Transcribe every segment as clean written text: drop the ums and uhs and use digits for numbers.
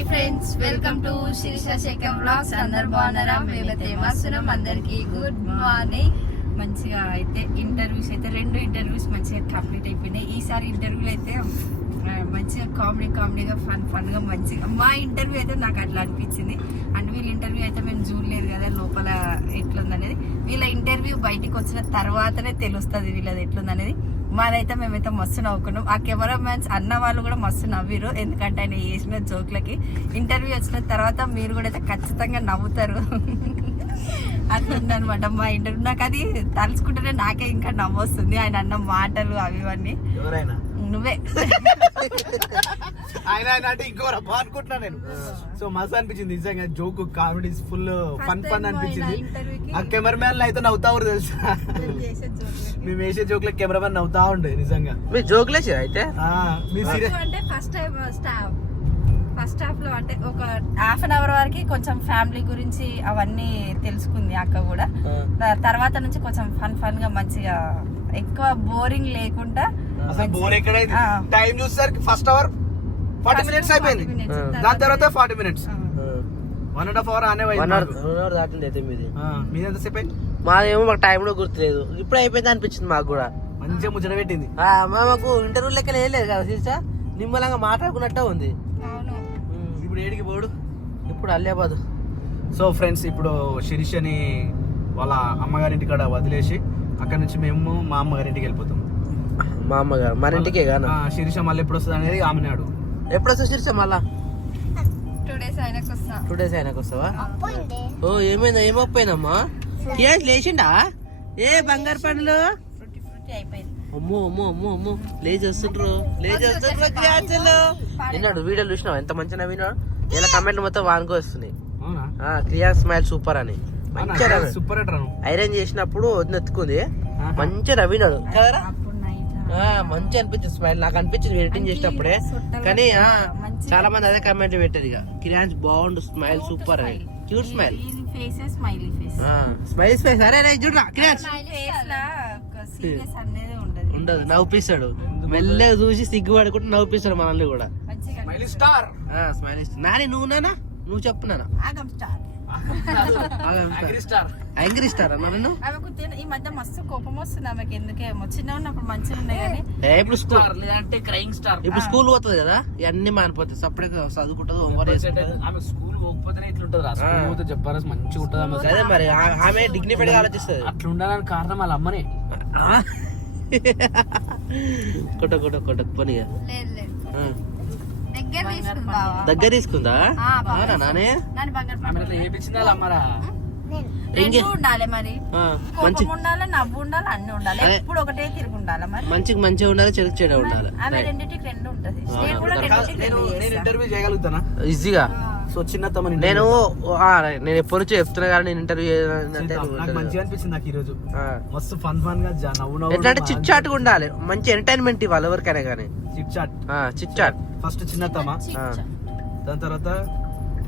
Hi friends, welcome to Shirisha Shekhar vlogs. అందరు బాగున్నారా? మేమైతే మస్తున్నాం. అందరికి గుడ్ మార్నింగ్. మంచిగా అయితే ఇంటర్వ్యూస్ అయితే 2 ఇంటర్వ్యూస్ మంచిగా కంప్లీట్ అయిపోయినాయి. ఈసారి ఇంటర్వ్యూలు అయితే మంచిగా కామెడీగా ఫన్గా మంచిగా. మా ఇంటర్వ్యూ అయితే నాకు అట్లా అనిపించింది. అండ్ వీళ్ళ ఇంటర్వ్యూ అయితే మేము చూడలేదు కదా లోపల ఎట్లుందనేది. వీళ్ళ ఇంటర్వ్యూ బయటికి వచ్చిన తర్వాతనే తెలుస్తుంది వీళ్ళది ఎట్లుందనేది. మాదైతే మేమైతే మస్తు నవ్వుకున్నాం. ఆ కెమెరామ్యాన్స్ అన్న వాళ్ళు కూడా మస్తు నవ్విరు, ఎందుకంటే ఆయన వేసిన జోక్లకి. ఇంటర్వ్యూ వచ్చిన తర్వాత మీరు కూడా అయితే ఖచ్చితంగా నవ్వుతారు. అట్లుందనమాట మా ఇంటర్వ్యూ. నాకు అది తలుచుకుంటేనే నాకే ఇంకా నవ్వు వస్తుంది. ఆయన అన్న మాటలు అవి ఇవన్నీ. నువ్వే ఆయన అంటే ఇంకోరా అనుకుంటున్నా నేను. సో మస్తు అనిపించింది నిజంగా. జోక్ కామెడీ ఫుల్ ఫన్ అనిపించింది. ఆ కెమెరామ్యాన్ అయితే నవ్వుతావు తెలుసా, మేము వేసే జోక్లకి కెమెరామ్యాన్ నవ్వుతా ఉండే నిజంగా. మీరు జోక్లేసారు అయితే అంటే ఫస్ట్ హాఫ్ లో అంటే ఒక హాఫ్ అన్ అవర్ వరకు కొంచెం ఫ్యామిలీ గురించి అవన్నీ తెలుసుకుంది అక్క కూడా. తర్వాత నుంచి కొంచెం ఫన్ గా మంచిగా ఎక్కువ బోరింగ్ లేకుండా. బోర్ ఎక్కడైతే టైం చూసేసరికి ఫస్ట్ అవర్ 40 minutes అయిపోయింది. దాని తర్వాత 40 minutes 1.5 hour మీది ఎంతసేపు అయింది? మాదేమో మాకు టైం కూడా గుర్తులేదు, ఇప్పుడు అయిపోయింది అనిపించింది మాకు కూడా. మంచిగా ముచ్చట పెట్టింది. మాకు ఇంటర్వ్యూ లెక్క లేదు కదా శిరీష, నిమ్మలంగా మాట్లాడుకున్నట్టే ఉంది. ఇప్పుడు ఏడికి పోడు? ఇప్పుడు అల్లాబాద్. సో ఫ్రెండ్స్, ఇప్పుడు శిరీషని వాళ్ళ అమ్మగారింటి కాడ వదిలేసి అక్కడ నుంచి మేము మా అమ్మగారింటికి వెళ్ళిపోతాం. మా అమ్మగారు మన ఇంటికే కానీ శిరీష మళ్ళీ ఎప్పుడు వస్తుంది అనేది ఆమెనే అడుగు. ఎప్పుడు వస్తావు శిరీష? మళ్ళా 2 days అయినాక వస్తావా? ఓ ఏమైందా? ఏమోపోయినమ్మా? లేచిండా? ఏ బంగారు పండ్లు అమ్మో అమ్మో అమ్మో అమ్మో లేచి వస్తుండ్రు విన్నాడు. వీడియోలు చూసినావు ఎంత మంచిగా విన్నాడు. ఇలా కమెంట్లు మొత్తం వానుకో వస్తున్నాయి. క్లియర్ స్మైల్ సూపర్ అని మంచిగా సూపర్ ఐరన్ చేసినప్పుడు ఎత్తుకుంది మంచిగా నవ్వినాడు కదరా. మంచి అనిపించింది స్మైల్. నాకు అనిపించింది ఎడిటింగ్ చేసినప్పుడే. కానీ చాలా మంది అదే కమెంట్ పెట్టారు, ఇక కిరాన్స్ బాగుండు స్మైల్ సూపర్ అని. Cute smile, smile face. అరే చూడరా కిరాన్స్ ఉండదు, నవ్వుపిస్తాడు. మెల్లగా చూసి సిగ్గుపడుకుంటే నవ్వుపిస్తాడు మనల్ని కూడా. స్మైల్ నాని నువ్వు చెప్పు నాన్న. యాంగ్రీ స్టార్ అన్నా నన్ను. ఈ మధ్య మస్తు కోపం వస్తుంది ఆమెకి, ఎందుకేమో. చిన్న ఉన్నప్పుడు మంచిగా ఉన్నాయి కానీ ఇప్పుడు స్టార్ లేదంటే క్రైయింగ్ స్టార్. ఇప్పుడు స్కూల్ పోతుంది కదా, ఇవన్నీ మానిపోతాయి. సపరేట్ చదువుకుంటుంది, హోంవర్క్ చేసుకుంటుంది. ఆమె స్కూల్ పోకపోతేనే ఇట్లుంటది. చెప్పారు మంచిగా ఉంటుంది. అదే మరి ఆమె డిగ్నిఫైడ్ ఆలోచిస్తుంది. అట్లా ఉండాలని కారణం వాళ్ళ అమ్మనే. కొట్ట పనిగా దగ్గర తీసుకుందా నానే? ఉండాలి మరి, ఉండాలి, నవ్వు ఉండాలి, అన్ని ఉండాలి. ఎప్పుడు ఒకటే తిరిగి ఉండాలి. మరి మంచిగా ఉండాలి, చెడు చెడు ఉండాలి. ఆమె రెండింటికి 2 ఉంటది. నేను ఇంటర్వ్యూ చేయగలుగుతానా ఈజీగా? సో చిన్న తమ్ముని నేను ఎప్పటి నుంచో చెప్తున్నా కానీ నేను ఇంటర్వ్యూ నాకు మంచిగా అనిపించింది. నాకు ఈ రోజు మస్తు ఫన్ గా నవ్వు ఎట్లా అంటే చిట్ చాట్ ఉండాలి, మంచి ఎంటర్టైన్మెంట్ ఇవ్వాలి ఎవరికైనా కానీ. చిట్ చాట్ ఫస్ట్ చిన్నతమ్మ, దాని తర్వాత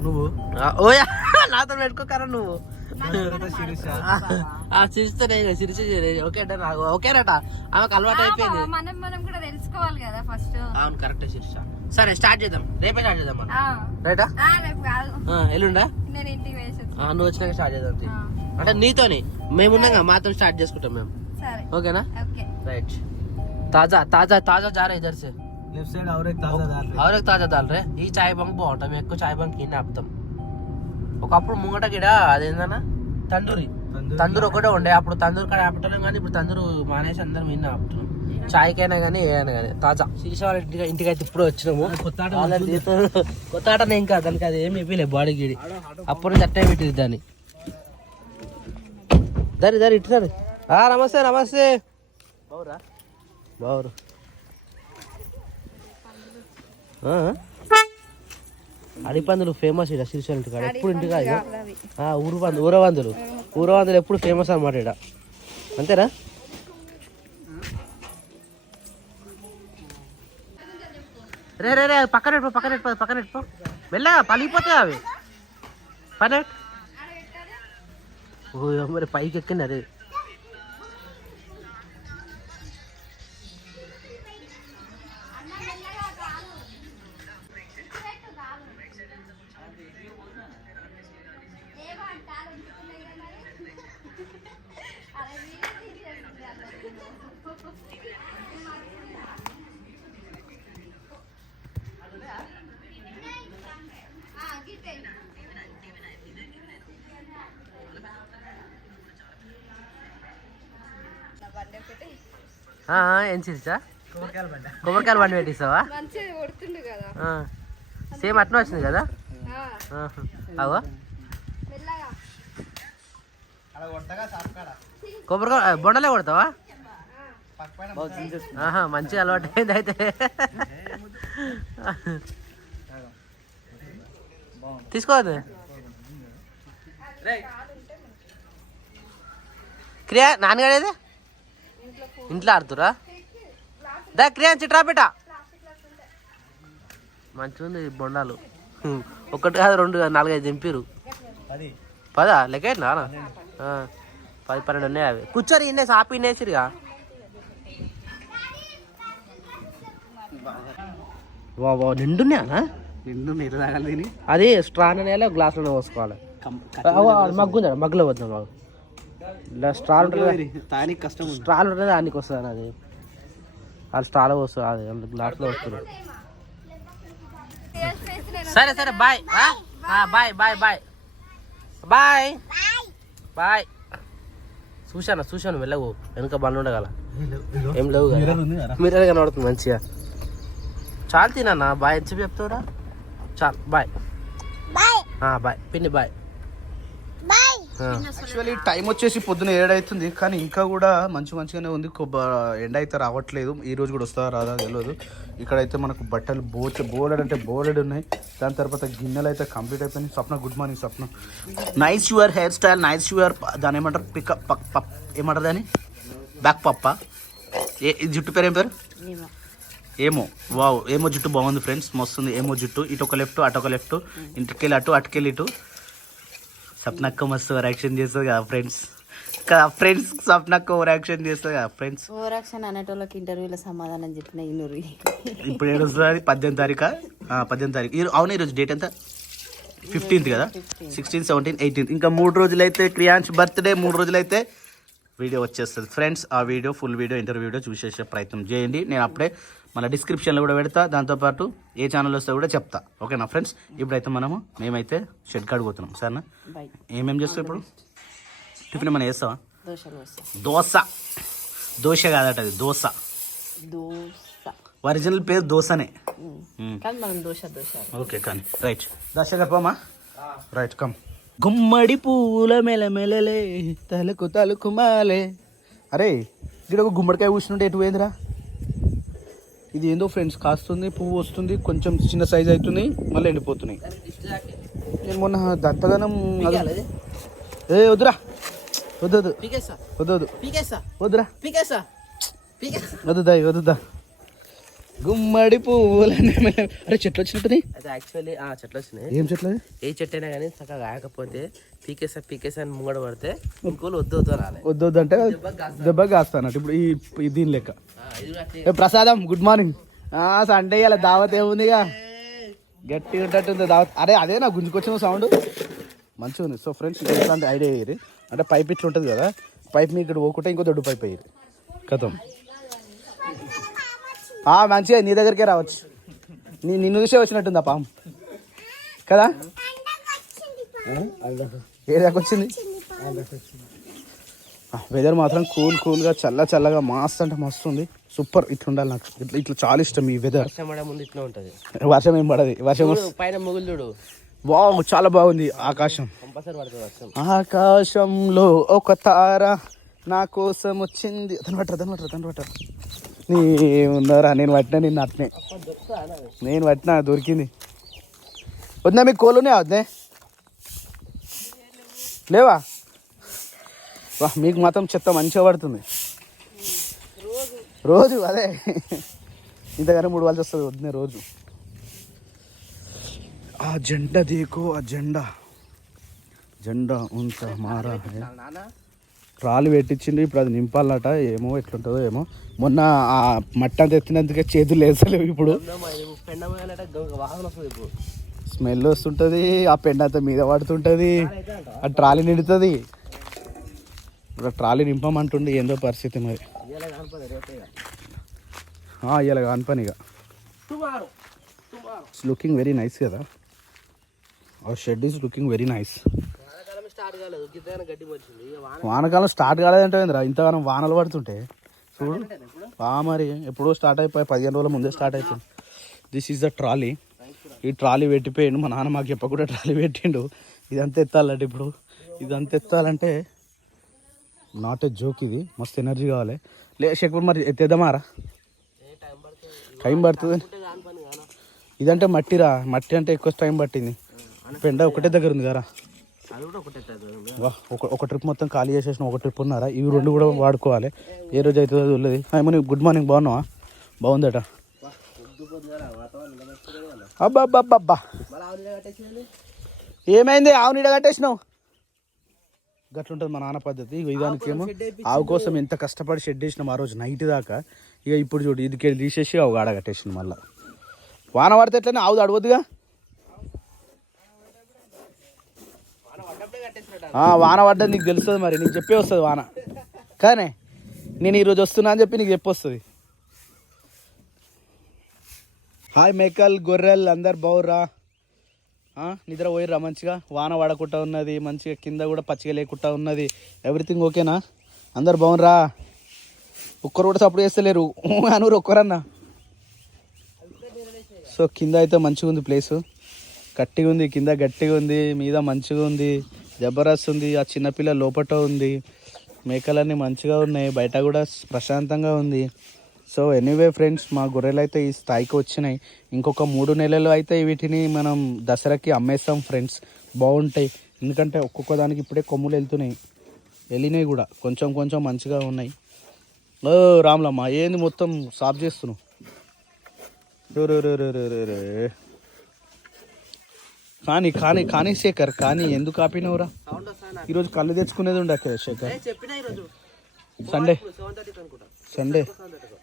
నువ్వు ఓయా నాతో పెట్టుకోకరా నువ్వు. ఓకేనట, ఆమెకు అలవాటు అయిపోయింది. అవును కరెక్ట్ శిరీష. సరే స్టార్ట్ చేద్దాం, రేపే స్టార్ట్ చేద్దాం మనం. రైటా? ఎల్లుండా నువ్వు వచ్చినాక స్టార్ట్ చేద్దాం. అంటే నీతోని మేమున్నాగా మాతో స్టార్ట్ చేసుకుంటాం మేము. ఓకేనా? రైట్. తాజా తాజా తాజా जा रहे इधर से लेफ्ट साइड और एक ताजा दाल रे. ఈ చాయ్ బంక్ బాగుంటాం, మేము ఎక్కువ చాయ్ బంక్ ఇన్ని ఆపుతాం. ఒకప్పుడు ముంగట గిడ అదేందన్నా తందూరు ఒకటే ఉండే. అప్పుడు తందూరు కాడ ఆపటం కానీ ఇప్పుడు తందూరు మానేసి అందరం ఇన్ని ఆపుతున్నాం. చాయ్కైనా కానీ ఏదైనా కానీ తాజా. శిరీష వాళ్ళ ఇంటికి అయితే ఇప్పుడు వచ్చినాము. కొత్త ఆటనే ఇంకా దానికి అది ఏమి ఇవ్వలే బాడీ గిడి. అప్పుడు నుంచి అట్టే పెట్టింది దాన్ని. దారి ఇట్టున్నారు. నమస్తే బావురు. అడిపందులు ఫేమస్ ఇక్కడ శిరీష ఇంటికాడ. ఎప్పుడు ఇంటికాడ ఊరవందులు ఎప్పుడు ఫేమస్ అన్నమాట ఇక్కడ. అంతేనా? రే పక్కన పెట్టుకో మెల్లగా పలిగిపోతాయి అవి. మరి పైకి ఎక్కింది అదే. ఏం చేసా కొబ్బరికాయలు బండి పెట్టిస్తావా మంచిగా కొడుతుండు కదా సేమ్ అట్నే వచ్చింది కదా అవో మెల్లగా కొబ్బరికాయ బొండలే కొడతావా మంచి అలవాటు అయింది అయితే తీసుకోవద్దు క్రియా నాన్నగాడేది ఇంట్లో ఆడుతురా దా క్రియా చిట్రా పెట్ట మంచిగా ఉంది బొండాలు ఒకటి కాదు 2 కాదు 4 5 దింపిరు 10 లెక్కేట్లా 10 12 ఉన్నాయి అవి కూర్చోరు ఇన్నే సాపి ఇన్నేసిరుగా వా నిండున్నాయా నిండు నీళ్ళు తాగాలి తిని అది స్ట్రాన్ అనేలా గ్లాసులో పోసుకోవాలి మగ్గుందా మగ్గులో వద్దాం మాకు ఇలా స్ట్రాల్ ఉంటుంది తానికి కష్టం స్ట్రాల్ ఉంటుంది దానికి వస్తుంది అది అది స్ట్రాల్ వస్తుంది అది గ్లాస్లో వస్తుంది సరే సరే bye bye bye bye bye bye చూశాను వెళ్ళవు వెనుక బండ్లు ఉండగల ఏం లేవు మీరే కనబడుతుంది మంచిగా చాలు తినన్నా బాయ్ ఎంత చెప్తావురా చాలు బాయ్ బాయ్ పిన్ని బాయ్ యాక్చువల్లీ టైం వచ్చేసి పొద్దున 7 అవుతుంది కానీ ఇంకా కూడా మంచిగానే ఉంది ఎండ అయితే రావట్లేదు ఈ రోజు కూడా వస్తా రాదా తెలియదు. ఇక్కడైతే మనకు బట్టలు బోలెడ్ ఉన్నాయి. దాని తర్వాత గిన్నెలు అయితే కంప్లీట్ అయిపోయినాయి. Swapna good morning Swapna. Nice your hair style, nice your దాని ఏమంటారు పికప్ ఏమంటారు దాన్ని బ్యాక్ పప్ప జుట్టు పేరు ఏం పేరు ఏమో వావ్ ఏమో జుట్టు బాగుంది ఫ్రెండ్స్ మస్తుంది ఏమో జుట్టు ఇటు ఒక లెఫ్ట్ అటు ఒక లెఫ్ట్ ఇంటికెళ్ళి అటుకెళ్ళి ఇటు. సప్నక్క మస్తు ఓవర్ యాక్షన్ చేస్తుంది కదా ఫ్రెండ్స్ సప్నక్క ఓవర్ యాక్షన్ చేస్తుంది కదా ఫ్రెండ్స్. ఓవర్ యాక్షన్ అనేటోళ్ళకి ఇంటర్వ్యూలో సమాధానం చెప్పిన ఇన్నూరు ఇప్పుడు ఏడు వస్తుంది 18వ తారీఖు 18వ తారీఖు అవును ఈరోజు డేట్ ఎంత 15th కదా 16, 17, 18 ఇంకా 3 రోజులైతే క్రియాంష్ బర్త్డే 3 రోజులైతే వీడియో వచ్చేస్తుంది ఫ్రెండ్స్. ఆ video full video interview video చూసేసే ప్రయత్నం చేయండి. నేను అప్పుడే మన డిస్క్రిప్షన్లో కూడా పెడతా, దాంతోపాటు ఏ ఛానల్ వస్తే కూడా చెప్తా ఓకేనా ఫ్రెండ్స్. ఇప్పుడైతే మేమైతే షెడ్ కాడికి పోతున్నాం సరేనా. ఏమేమి చేస్తావు ఇప్పుడు టిఫిన్ ఏమైనా చేస్తావా? దోశ కాదట అది దోశ. ఒరిజినల్ పేరు దోశనే ఓకే కానీ రైట్ దోశ చెప్పమా రైట్ కమ్. గుమ్మడి పూల మెలమెలలే తలుకు మాలే. అరే ఇక్కడ ఒక గుమ్మడికాయ కూర్చుంటే ఎటు పోయిందిరా? ఇది ఏందో ఫ్రెండ్స్ కాస్తుంది పువ్వు వస్తుంది కొంచెం చిన్న సైజ్ అవుతుంది మళ్ళీ ఎండిపోతున్నాయి. నేను మొన్న దత్తదనం వద్దురా వద్దుదా గుమ్మడి పువ్వుల అరే చెట్లు వచ్చినట్టున్నాయి. అది యాక్చువల్లీ చెట్లు వచ్చినాయి. ఏం చెట్లు? ఏ చెట్టు అయినా కానీ చక్కగా కాకపోతే పీకేసా అని ముంగడ పడితే ఇంకోళ్ళు వద్దు అంటే దెబ్బ కాస్తానట్టు ఇప్పుడు ఈ దీని లెక్క. ప్రసాదం గుడ్ మార్నింగ్. సండే ఇలా దావత్ ఏముందిగా గట్టిగా ఉంటట్టుంది దావత్. అరే అదే నా గుంజుకొచ్చిన సౌండ్ మంచిగా ఉంది. సో ఫ్రెండ్స్ ఇట్లాంటి ఐడియా అయ్యారు అంటే పైప్ ఇట్లా ఉంటుంది కదా పైప్ మీ ఇక్కడ పోకుంటే ఇంకో దొడ్డు పైప్ అయ్యారు కథం. మంచిగా నీ దగ్గరికే రావచ్చు. నిన్ను చూసే వచ్చినట్టుందా పాము కదా? ఏ దాకా వచ్చింది? వెదర్ మాత్రం కూల్గా చల్లగా మస్తు అంటే మస్తు ఉంది. సూపర్ ఇట్లా ఉండాలి నాకు. ఇట్లా చాలా ఇష్టం ఈ వెదర్. వర్షం ఏం పడది. వర్షం పైన మొగులు చూడు వావ్ చాలా బాగుంది. ఆకాశంలో ఒక తార నా కోసం వచ్చింది. తను పట్టరా నీ ఉన్నారా? నేను పట్టినా నిన్ను అట్నే నేను పట్టినా దొరికింది. వద్దా మీకు కోళ్ళునే వద్దే లేవా? వా మీకు మాత్రం చెత్త మంచిగా పడుతుంది రోజు. అదే ఇంతగానే 3 వాల్సి వస్తుంది వద్దే రోజు. ఆ జెండా దేకో ఆ జెండా ఉంచ మారా రాళ్ళు పెట్టించిండు. ఇప్పుడు అది నింపాలట ఏమో ఎట్లుంటుందో ఏమో. మొన్న ఆ మట్టి అంత ఎత్తినందుకే చేతులు వేసలేవు ఇప్పుడు. స్మెల్ వస్తుంటుంది, ఆ పెండ అంతా మీద పడుతుంటుంది, ఆ ట్రాలీ నిండుతుంది. ఇప్పుడు ఆ ట్రాలీ నింపమంటుండే ఏందో పరిస్థితి మరి. ఇలా కాని పని ఇక. ఇట్స్ లుకింగ్ వెరీ నైస్ కదా, our shed is looking very nice. వానకాలం స్టార్ట్ కాలేదంటే ఇంతగానం వానలు పడుతుంటే చూడు. మరి ఎప్పుడో స్టార్ట్ అయిపోయి 15 రోజుల ముందే స్టార్ట్ అవుతుంది. This is the trolley. ఈ ట్రాలీ పెట్టిపోయిండు మా నాన్న, మాకు చెప్పకుండా ట్రాలీ పెట్టిండు. ఇదంతా ఎత్తాలంటే ఇప్పుడు ఇదంతా ఎత్తాలంటే నాట్ ఏ జోక్. ఇది మస్తు ఎనర్జీ కావాలి. శేఖర్ మరి ఎత్తేద్దామారా, టైం పడుతుంది. ఇదంటే మట్టిరా, మట్టి అంటే ఎక్కువ టైం పట్టింది. పెండ ఒకటే దగ్గర ఉంది కదా. ఒక ట్రిప్ మొత్తం ఖాళీ చేసేసిన, ఒక ట్రిప్ ఉన్నారా. ఇవి 2 కూడా వాడుకోవాలి. ఏ రోజు అవుతుందో తెలియదు. ఏమని గుడ్ మార్నింగ్, బాగున్నావా? బాగుందట. అబ్బా ఏమైంది? ఆవు నీడ కట్టేసినావు. గట్లుంటుంది మా నాన్న పద్ధతి. ఇదానికేమో ఆవు కోసం ఎంత కష్టపడి షెడ్ వేసినాం ఆ రోజు నైట్ దాకా. ఇక ఇప్పుడు చూడు, ఇదికెళ్ళి తీసేసి ఆవు ఆడ కట్టేసింది. మళ్ళీ వాన పడితే ఎట్లనే ఆవు అడవద్దుగా. వాన పడ్డది నీకు తెలుస్తుంది మరి, నీకు చెప్పే వస్తుంది వాన. కానీ నేను ఈరోజు వస్తున్నా అని చెప్పి నీకు చెప్పొస్తుంది. హాయ్ మేకల్ గొర్రెలు అందరు బావురా? నిద్ర పోయిర్రా మంచిగా? వాన పడకుండా ఉన్నది, మంచిగా కింద కూడా పచ్చిగా లేకుండా ఉన్నది. ఎవ్రీథింగ్ ఓకేనా? అందరు బాగున్నారా? ఒక్కరు కూడా సపోర్ట్ చేస్తలేరు అనూరు ఒక్కరన్నా. సో కింద అయితే మంచిగా ఉంది ప్లేసు, గట్టిగా ఉంది. కింద గట్టిగా ఉంది, మీద మంచిగా ఉంది, జబర్దస్త్ ఉంది. ఆ చిన్నపిల్ల లోపట ఉంది. మేకలన్నీ మంచిగా ఉన్నాయి, బయట కూడా ప్రశాంతంగా ఉంది. సో ఎనీవే ఫ్రెండ్స్, మా గొర్రెలు అయితే ఈ స్థాయికి వచ్చినాయి. ఇంకొక 3 నెలలు అయితే వీటిని మనం దసరాకి అమ్మేస్తాం ఫ్రెండ్స్. బాగుంటాయి, ఎందుకంటే ఒక్కొక్క దానికి ఇప్పుడే కొమ్ములు వెళ్ళినాయి కూడా, కొంచెం కొంచెం మంచిగా ఉన్నాయి. ఓ రాములమ్మ, ఏంది మొత్తం సాఫ్ చేస్తున్నావు? కానీ కానీ కానీ శేఖర్, కానీ ఎందుకు ఆపినవురా? ఈరోజు కళ్ళు తెచ్చుకునేది ఉండే శేఖర్. సండే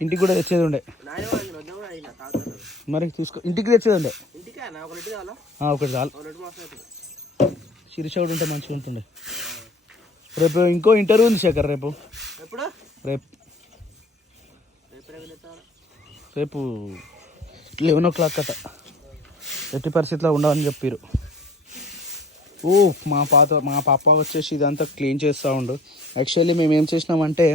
ఇంటికి కూడా తెచ్చేది ఉండే. మరి చూసుకో, ఇంటికి తెచ్చేది ఉండే. ఒకటి చాలు. శిరీష కూడా ఉంటే మంచిగా ఉంటుండే. రేపు ఇంకో ఇంటర్వ్యూ ఉంది శేఖర్. రేపు 11 o'clock అట. ఎట్టి పరిస్థితిలో ఉండవని చెప్పారు. మా పాప వచ్చేసి ఇదంతా క్లీన్ చేస్తూ ఉండు. యాక్చువల్లీ మేము ఏం చేసినామంటే,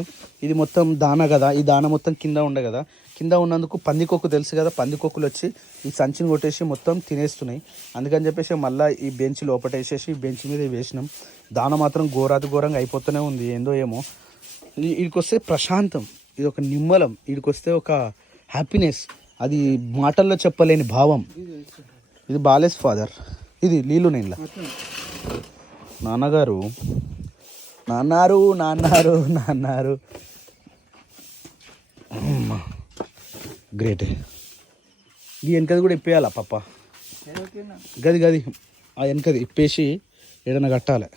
ఇది మొత్తం దాన కదా, ఈ దాన మొత్తం కింద ఉండే కదా. కింద ఉన్నందుకు పందికొక్కు తెలుసు కదా, పందికొక్కులు వచ్చి ఈ సంచిని కొట్టేసి మొత్తం తినేస్తున్నాయి. అందుకని చెప్పేసి మళ్ళీ ఈ బెంచ్ లోపల వేసేసి ఈ బెంచ్ మీద వేసినాం. దాన మాత్రం ఘోరంగా అయిపోతూనే ఉంది. ఏందో ఏమో, వీడికి వస్తే ప్రశాంతం, ఇది ఒక నిమ్మలం. వీడికి వస్తే ఒక హ్యాపీనెస్, అది మాటల్లో చెప్పలేని భావం. ఇది బాలేస్ ఫాదర్, ఇది లీలు నేన్లా. నాన్నగారు గ్రేట్. ఈ వెనకది కూడా ఇప్పేయాలా పప్ప? గది ఆ వెనకది ఇప్పేసి ఏదైనా కట్టాలి.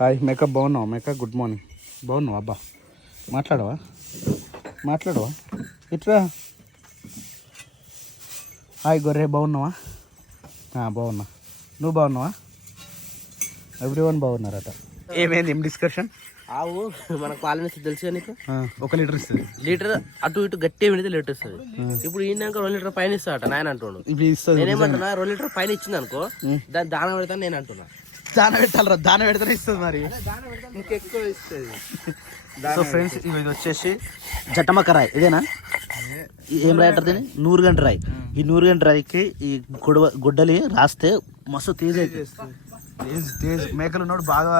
హాయ్ మేకప్, బాగున్నావా? Makeup good morning. బాగున్నావా? అబ్బా మాట్లాడవా ఇట్రా. హాయ్ గొర్రె, బాగున్నావా? బాగున్నా. నువ్వు బాగున్నావా? ఎవ్రీవన్ బాగున్నారట. ఏమైంది? ఏం డిస్కషన్? ఆవు మనకు పాలు ఇస్తుంది తెలుసు నీకు. 1 లీటర్ ఇస్తుంది. లీటర్ అటు ఇటు గట్టిగా విడితే లీటర్ ఇస్తుంది. ఇప్పుడు ఈయనక 2 లీటర్ పైన ఇస్తాడట నాయన అంటున్నాడు. నేనేమంటున్నా, 2 లీటర్ పైన ఇచ్చింది అనుకో, దాన్ని దాన పెడతాను నేను అంటున్నా. దాన పెట్టాలరా, దాన పెడితేనే ఇస్తుంది మరి, ఇంకెక్కువ ఇస్తుంది. సో ఫ్రెండ్స్, ఇది వచ్చేసి జటమక్క రాయి. ఇదేనా? ఏం రాయి అంటారు దీన్ని? 100 గంట రాయి. ఈ 100 గంట రాయికి ఈ గుడ్డలి రాస్తే మస్తు తేజ్ అవుతుంది. తేజ్ మేకలు ఉన్నప్పుడు బాగా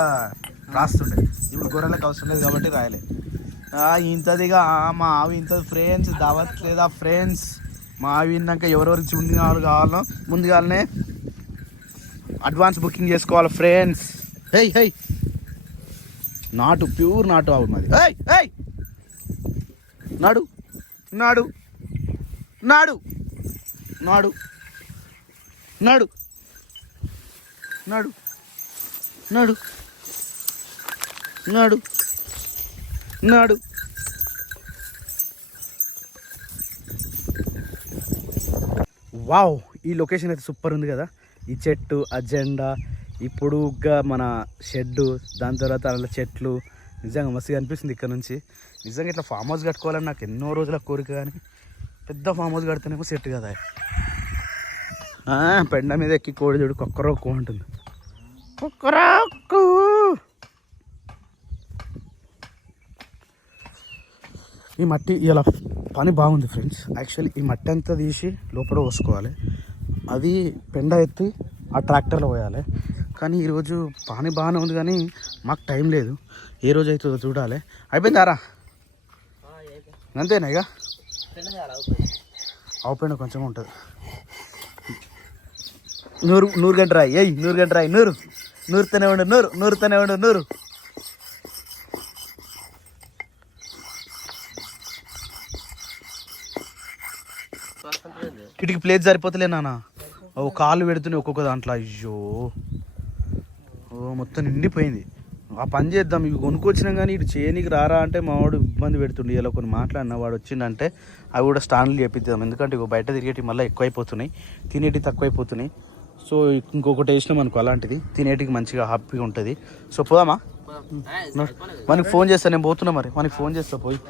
రాస్తుండే. ఇప్పుడు గొర్రెలకు అవసరం లేదు కాబట్టి రాయలే. ఇంతదిగా మా ఆవి ఇంతది ఫ్రెండ్స్. దావత్ లేదా ఫ్రెండ్స్? మా ఆవి విన్నాక ఎవరెవరికి కావాలో ముందుగానే అడ్వాన్స్ బుకింగ్ చేసుకోవాలి ఫ్రెండ్స్. హై నాటు, ప్యూర్ నాటు ఆవు మాది. నాడు నాడు నాడు నాడు నాడు నాడు నాడు నాడు నాడు. వావ్, ఈ లొకేషన్ అయితే సూపర్ ఉంది కదా. ఈ చెట్టు అజెండా ఇప్పుడుగా మన షెడ్డు దాని తర్వాత అలా చెట్లు నిజంగా మస్తుగా అనిపిస్తుంది ఇక్కడ నుంచి. నిజంగా ఇట్లా ఫామ్ హౌస్ కట్టుకోవాలని నాకు ఎన్నో రోజుల కోరిక, కానీ పెద్ద ఫామ్ హౌస్ కడితేనేమో సెట్ కదా. పెండ మీద ఎక్కి కోడి చూడు కొక్కరొక్కు అంటుంది. కొక్కరొక్కు. ఈ మట్టి ఇలా పని బాగుంది ఫ్రెండ్స్. యాక్చువల్లీ ఈ మట్టి అంతా తీసి లోపల పోసుకోవాలి, అది పెండ ఎత్తి ఆ ట్రాక్టర్లో పోయాలి. కానీ ఈరోజు పని బాగానే ఉంది, కానీ మాకు టైం లేదు. ఏ రోజు అవుతుందో చూడాలి. అయిపోయిందారా? అంతేనా ఇక? అవుపోయిన కొంచెం ఉంటుంది. నూరు గంట రాయి, ఏయ్ 100 గంట రాయి, నూరుతూనే ఉండు, నూరుతూనే ఉండు, నూరు. ఇటుకి ప్లేట్ సరిపోతలే నాన్న, ఓ కాళ్ళు పెడుతున్నాయి ఒక్కొక్క దాంట్లో. అయ్యో ఓ మొత్తం నిండిపోయింది. ఆ పని చేద్దాం, ఇవి కొనుక్కొచ్చినాం కానీ ఇటు చేయనీకి రారా అంటే మా వాడు ఇబ్బంది పెడుతుండే. ఇలా కొన్ని మాట్లాడినా వాడు వచ్చిందంటే అవి కూడా స్టాండ్లు చేపిద్దాం, ఎందుకంటే ఇక బయట తిరిగేటి మళ్ళీ ఎక్కువైపోతున్నాయి, తినేటివి తక్కువైపోతున్నాయి. సో ఇంకొకటి వేసినాం అనుకో అలాంటిది, తినేటికి మంచిగా హ్యాపీగా ఉంటుంది. సో పోదామా? మనకి ఫోన్ చేస్తా, నేను పోతున్నా మరి, మనకి ఫోన్ చేస్తా పోయి.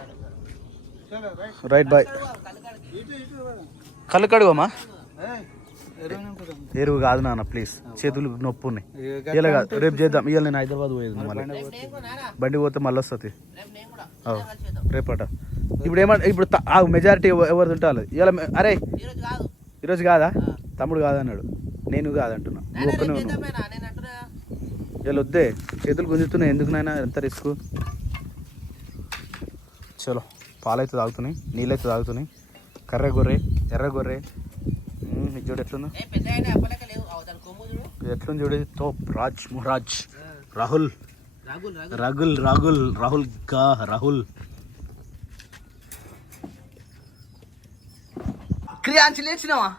Right bye. కళ్ళు కడుగోమా? ఎరువు కాదు నాన్న ప్లీజ్, చేతులు నొప్పి ఉన్నాయి. ఇలా కాదు, రేపు చేద్దాం. ఇవాళ నేను హైదరాబాద్ పోయేది, మళ్ళీ బండి పోతే మళ్ళీ వస్తుంది రేపట. ఇప్పుడు ఇప్పుడు మెజారిటీ ఎవరిది ఉంటే వాళ్ళు ఇవాళ. అరే ఈరోజు కాదా? తమ్ముడు కాదన్నాడు, నేను కాదంటున్నా, నువ్వు ఒక్కనే ఉన్నావు. ఇలా వద్దే, చేతులు గుంజుతున్నాయి ఎందుకు నాయన, ఎంత రిస్క్. చలో పాలైతే తాగుతున్నాయి, నీళ్ళైతే తాగుతున్నాయి. కర్ర గొర్రె, ఎర్ర గొర్రె చూడు ఎట్లుందో, ఎట్లుంది చూడు. తోప్ రాజ్ మురాజ్ రాహుల్ రాగుల్ రాగుల్ రాహుల్ గా రాహుల్. క్రియాన్స్ లేచినావా?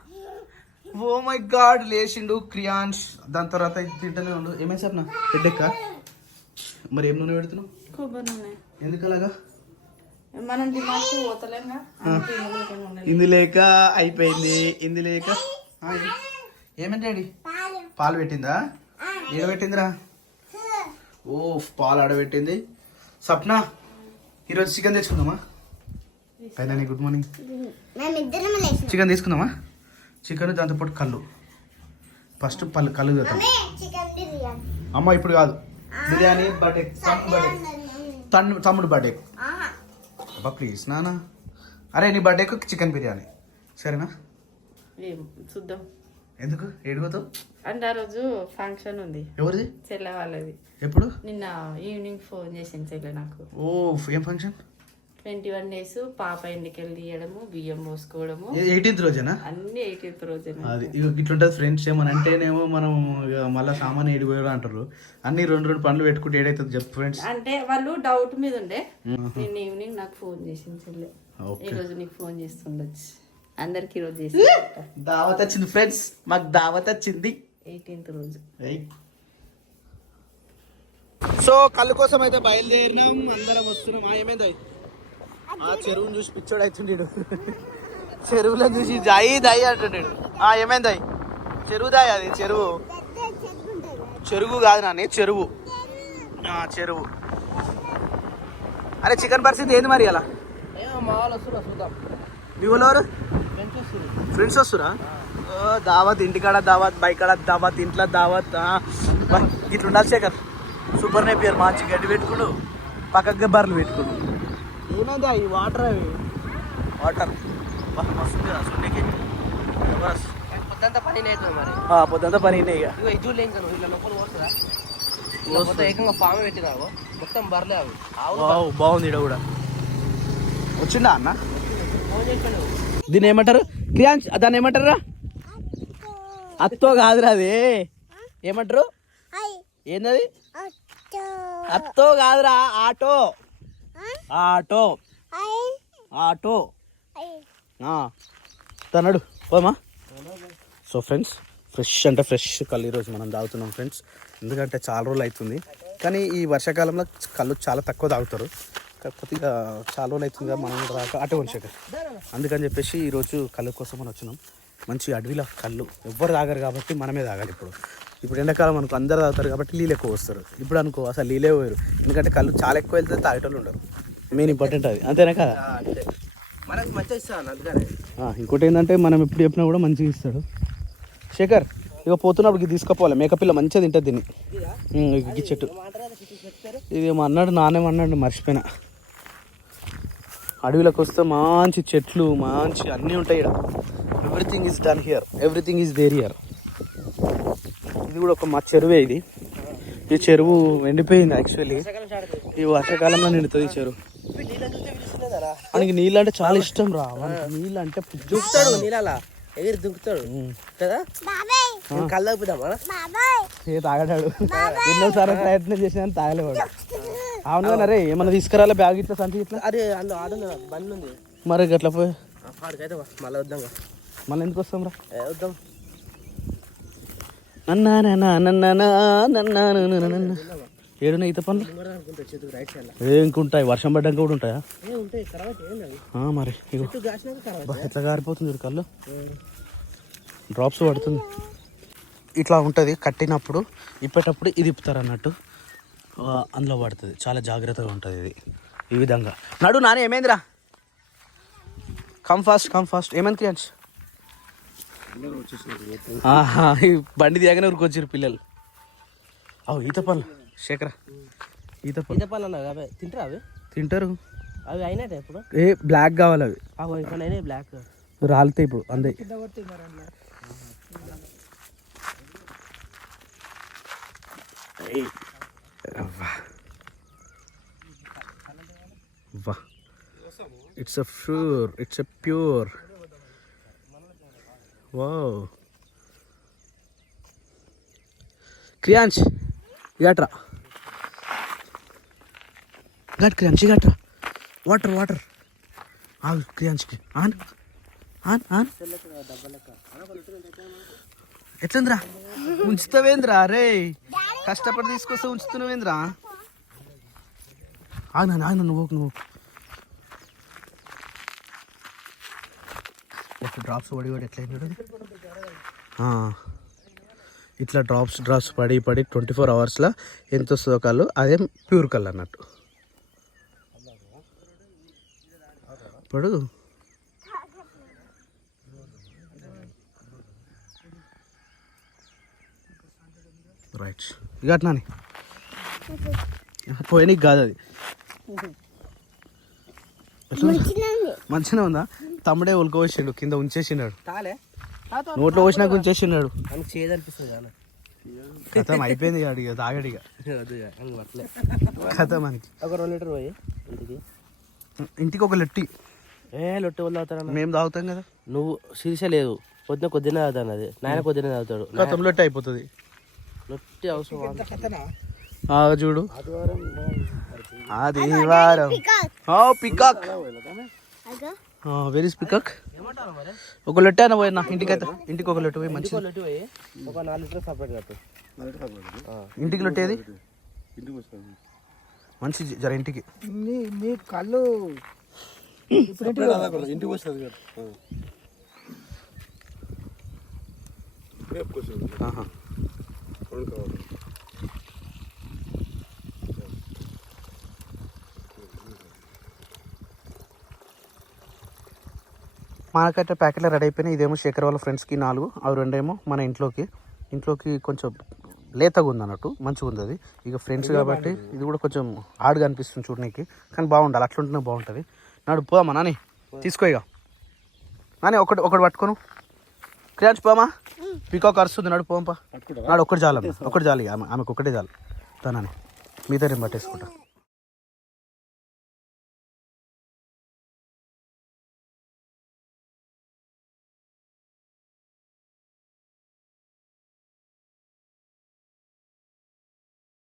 ఓ మై గాడ్ లేచిండు క్రియాన్స్. దాని తర్వాత తింటనే ఉండు. ఏమైంది సార్ నా హెడ్డెక్క? మరి ఏం నూనె పెడుతున్నావు? కొబ్బరి నూనె. ఎందుకు అలాగా? మనం డిమాండ్ పోతలేంగా, ఇంది లేక అయిపోయింది. ఇంది లేక ఏమంటాడి? పాలు పెట్టిందా? ఏడబెట్టిందిరా? ఓ పాలు ఆడబెట్టింది. సప్న ఈరోజు చికెన్ తెచ్చుకుందామా? పైన గుడ్ మార్నింగ్. చికెన్ తీసుకుందామా? చికెన్ దాంతోపాటు కళ్ళు. ఫస్ట్ కళ్ళు చేద్దాం. అమ్మ ఇప్పుడు కాదు, బిర్యానీ బర్త్డే, తమ్ముడు బర్త్డే. అబ్బా ప్లీజ్ నాన్న. అరే నీ బర్త్డేకు చికెన్ బిర్యానీ సరేనా? చూద్దాం. ఎందుకు ఏడుగుతావు? అంటే ఆ రోజు ఫంక్షన్ ఉంది. ఎవరిది? చెల్లె వాళ్ళది. ఎప్పుడు? నిన్న ఈవినింగ్ ఫోన్ చేసింది చెల్లె నాకు. ఓ ఏం ఫంక్షన్? 21 days పాప ఇంటికెళ్ళి తీయడము, బియ్యం పోసుకోవడము. 18th రోజేనా? అన్ని 18th రోజేనా. అది ఇట్లుంటుంది ఫ్రెండ్స్. ఏమని అంటేనేమో మనం మళ్ళీ సామాన్ ఏడిపోయారు అంటారు. అన్ని రెండు పనులు పెట్టుకుంటే ఏడైతుంది చెప్పు ఫ్రెండ్స్. అంటే వాళ్ళు డౌట్ మీద ఉండే. నిన్న ఈవినింగ్ నాకు ఫోన్ చేసింది చెల్లె. ఈ రోజు నీకు ఫోన్ చేస్తుండొచ్చు. అందరికి ఈ రోజు చేసి దావత్ వచ్చింది ఫ్రెండ్స్, మాకు దావత్ వచ్చింది 18th రోజు. సో కళ్ళు కోసం అయితే బయలుదేరినాం, అందరం వస్తున్నాం. ఏమైంది? ఆ చెరువుని చూసి పిచ్చోడు అవుతుండేడు. చెరువులో చూసి దాయి దాయి అంటుండేడు. ఏమైంది? చెరువు దాయి, అది చెరువు. చెరువు కాదు నాని, చెరువు. చెరువు. అరే చికెన్ పరిస్థితి ఏంది మరి అలా? మీ వాళ్ళు ఫ్రెండ్స్ వస్తురా? దావత్, ఇంటికాడ దావత్, బయకాడ దావత్, ఇంట్లో దావత్. ఇట్లా ఉండాలి శేఖర్. సూపర్ నేపియర్ మంచి గడ్డి పెట్టుకుడు, పక్కకి బర్రెలు పెట్టుకుడు. ఏమైందా ఈ వాటర్? అవి వాటర్ మస్తుంది సున్నికి. పొద్దంతా పని అవుతుంది మరి. పొద్దంతా పని ఇక ఇజులు ఏం కదా ఇలా లోపల పోతుందా? ఏకంగా ఫామ్ పెట్టినావు మొత్తం బర్లే అవి. బాగుంది ఇక్కడ కూడా. వచ్చిందా అన్న? దీన్ని ఏమంటారు క్రియాన్స్? దాన్ని ఏమంటారా? అత్తో కాదురా అది, ఏమంటారు? ఏందది? అత్తో కాదురా, ఆటో. ఆటో ఆటో తనడు పోమా. సో ఫ్రెండ్స్ ఫ్రెష్ అంటే ఫ్రెష్ కళ్ళు ఈరోజు మనం తాగుతున్నాం ఫ్రెండ్స్. ఎందుకంటే చాలా రోజులు అవుతుంది, కానీ ఈ వర్షాకాలంలో కళ్ళు చాలా తక్కువ తాగుతారు. కాకపోతే ఇక చాలా రోజులు అవుతుంది కదా మనం రాక అటు వచ్చాక, అందుకని చెప్పేసి ఈరోజు కళ్ళు కోసం మనం వచ్చినాం. మంచి అడవిలో కళ్ళు ఎవ్వరు తాగరు కాబట్టి మనమే తాగాలి. ఇప్పుడు ఎండాకాలం అనుకో అందరు తాగుతారు కాబట్టి నీళ్ళు ఎక్కువ వస్తారు. ఇప్పుడు అనుకో అసలు నీళ్ళే పోయారు, ఎందుకంటే కళ్ళు చాలా ఎక్కువ వెళ్తే తాగేటోళ్ళు ఉండరు. మెయిన్ ఇంపార్టెంట్ అది, అంతేనా కదా? మనకి మంచిగా ఇస్తాను అందుకనే. ఇంకోటి ఏంటంటే మనం ఎప్పుడు చెప్పినా కూడా మంచిగా ఇస్తాడు. శేఖర్ ఇక పోతున్నప్పుడు ఇది తీసుకుపోవాలి, మేకపిల్ల మంచిగా తింటుంది దీన్ని. ఈ చెట్టు ఇది అన్నాడు, నానేమన్నాడు మర్చిపోయినా. అడవిలోకి వస్తే మంచి చెట్లు మంచి అన్నీ ఉంటాయి ఇక్కడ. Everything is done here, everything is there here. ఇది కూడా ఒక మా చెరువే ఇది. ఈ చెరువు ఎండిపోయింది యాక్చువల్లీ, ఈ వర్షాకాలంలో నిండుతుంది ఈ చెరువు. మనకి నీళ్ళు అంటే చాలా ఇష్టం రా, నీళ్ళు అంటే దుంకుతాడు నీళ్ళ ఎగిరి దుంకుతాడు కదా. కళ్ళు తాగడాడు ఎన్నోసార్లు ప్రయత్నం చేసినా తాగలేవాడు. అవును కానీ అరే ఏమన్నా తీసుకురాలే బ్యాగ్ ఇట్లా సంచి ఇట్లా. అరే అందులో ఆడుంది బండి ఉంది మరి అట్లా పోయి అయితే మళ్ళీ వద్దాం. మళ్ళీ ఎందుకు వస్తాం రా? వద్దాం. ఏడున్నా ఈత పనులు ఇంకుంటాయి, వర్షం పడ్డాక కూడా ఉంటాయా? మరి ఎట్లా గారిపోతుంది కళ్ళు, డ్రాప్స్ పడుతుంది. ఇట్లా ఉంటుంది కట్టినప్పుడు, ఇప్పేటప్పుడు ఇది ఇప్పుతారు అన్నట్టు, అందులో పడుతుంది. చాలా జాగ్రత్తగా ఉంటుంది ఇది. ఈ విధంగా నడు నాని. ఏమైందిరా? కమ్ ఫాస్ట్ ఏమైంది క్రియాన్స్? ఈ బండి దిగానే ఊరికొచ్చారు పిల్లలు. ఈత పనులు శేఖర, ఈత పనులు అన్న తింటారా? అవి తింటారు. అవి అయినట్టు ఇప్పుడు బ్లాక్ కావాలి అవి అయినాయి, బ్లాక్ రాలితే ఇప్పుడు అందే. It's a pure wow. Kriyansh గట్రా క్రియాంశ్ గట్రా వాటర్ క్రియాంశ్కి ఆన్ ఎట్లుందిరా? ఉంచుతావేంద్రా? రే కష్టపడి తీసుకొస్తే ఉంచుతున్నావేంద్రా? ఆగినా నువ్వు డ్రాప్స్ పడి ఎట్లయింది ఇట్లా డ్రాప్స్ పడి 24 అవర్స్లో ఎంత వస్తుందో కళ్ళు, అదే ప్యూర్ కళ్ళు అన్నట్టు. ఇప్పుడు రైట్ ఇక అట్లానే పోయినకి కాదు అది. మంచిగా ఉందా? తమ్ముడే ఉల్కోవేసిండు, కింద ఉంచేసినాడు, నోట్లో పోసినాక ఉంచేసినాడు. కథం అయిపోయింది ఇక తాగడిగా కథం మనకి. ఒక 2 లీటర్ పోయి ఇంటికి ఒక లొట్టి. లొట్టి వాళ్ళు తాగుతారా? మేము తాగుతాం కదా. నువ్వు శీర్ష లేదు, కొద్దిన తాగుతాను. అది నాయన కొద్దిన తాగుతాడు. కథం లొట్టి అయిపోతుంది. లొట్టి అవసరం చూడు ఆదివారం. Peacock very peacock. ఒక లొట్టి అయినా పోయినా ఇంటికి ఒక లొట్టి పోయి మంచి ఒక 4 లీటర్ సపరేట్ కట్టు. ఇంటికి లొట్టేది మంచి జర ఇంటికి. మీ కళ్ళు ఇంటికి వస్తుంది మనకైతే ప్యాకెట్లో రెడీ అయిపోయినాయి. ఇదేమో శేఖర్ వాళ్ళ ఫ్రెండ్స్కి 4, అవి 2 ఏమో మన ఇంట్లోకి కొంచెం లేతగా ఉంది అన్నట్టు, మంచిగా ఉంది అది. ఇక ఫ్రెండ్స్ కాబట్టి ఇది కూడా కొంచెం హార్డ్గా అనిపిస్తుంది చూడడానికి, కానీ బాగుండాలి, అట్లుంటేనే బాగుంటుంది. నాడు పోదామా నాని? తీసుకో ఇక నాని, ఒకటి పట్టుకోను. క్రియాన్స్ పోమా, పీకాక్ అరుస్తుంది, నాడు పోంపా. నాడు ఒక్కటి చాలు, ఒక్కటి చాలు, ఆమెకు ఒక్కటే చాలు. తనని మీతో నేను పట్టేసుకుంటా.